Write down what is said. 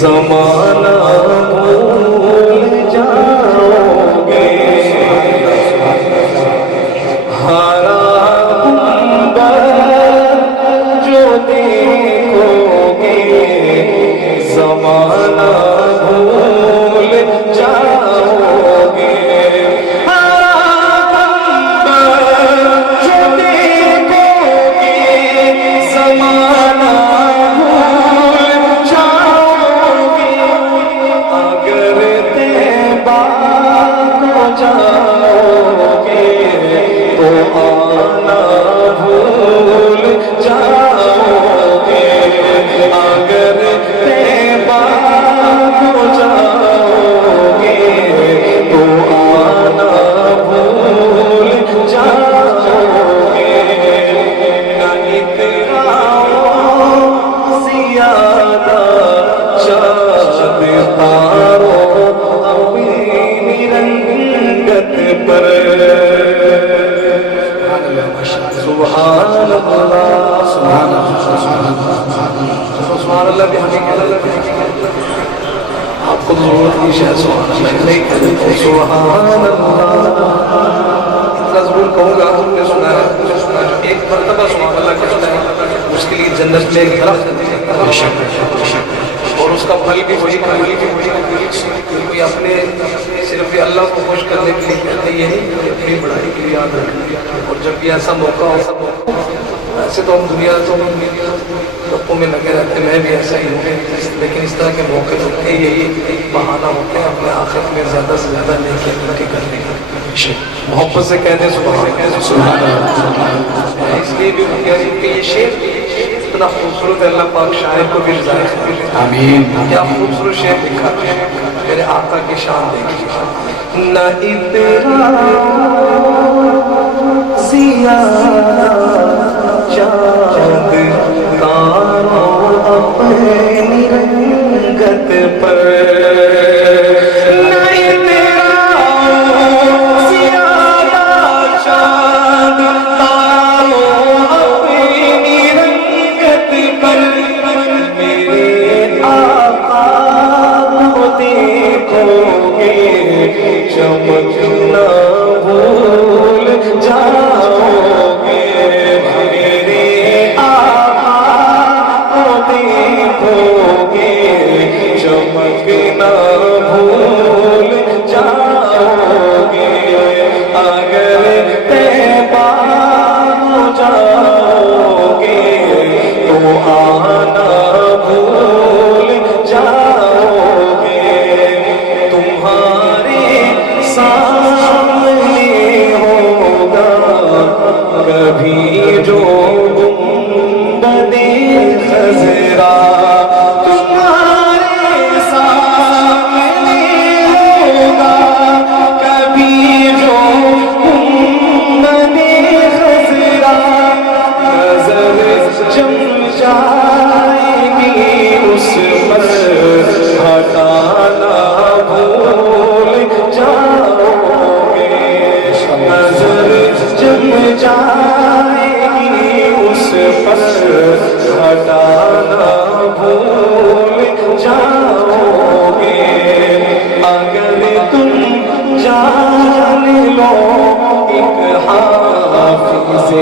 زمانہ بھول جاؤ گے ہارا گنبد جو دیکھو گے زمانہ بھول جاؤ گے ہارا گنبد جو دیکھو گے زمانہ جاؤ گے تو آنا بھول جاؤ گے اگر طیبہ کو جاؤ گے تو آنا بھول جاؤ گے نہ اتراؤ زیادہ چاند تاروں اپنی رنگت پر سبحان اللہ سبحان اللہ بھی آپ کو ضرورت کی شاید سبحان اللہ نہیں کہتے سبحان اللہ اتنا ضرور کہوں گا آپ نے سنا ہے ایک مرتبہ سبحان اللہ کہتا ہے اس کے لیے جنت میں ایک درخت اور اس کا پھل بھی وہی کوئی اپنے صرف اللہ کو خوش کرنے کے لیے کہتے ہیں یہی اپنی بڑائی کے لیے یاد رکھیں اور جب بھی ایسا موقع ہو ایسے تو ہم دنیا لوگوں میں لگے رہتے ہیں میں بھی ایسا ہی ہوں لیکن اس طرح کے موقع ہوتے ہیں یہی بہانہ ہوتے ہیں اپنے آخرت میں زیادہ سے زیادہ نیکی کے کرنے کا محبت سے کہتے ہیں سبحان اللہ اس لیے بھی کہ یہ شعر اتنا خوبصورت ہے اللہ پاک شاعر کو بھی رضا ہے آمین کیا خوبصورت شعر لکھا ہے میرے آقا کی شان دیکھیے نہ اتراؤ زیادہ چاند تاروں اپنی رنگت پر چمکنا بھول جاؤ گے میرے آقا کو دیکھو گے چمکنا بھول جاؤ گے اگر طیبہ ہو جاؤ گے تو آنا بھول جاؤ گے تمہارے سامنے ہوگا کبھی جو گنبد خضرا تمہارے سامنے ہوگا کبھی جو گنبد خضرا نظر جم جائے گی اس پر ہٹانا بھول جاؤ گے نظر جم جائے گی اس پر ہٹانا بھول جاؤ گے اگر تم جان لو ایک حافظ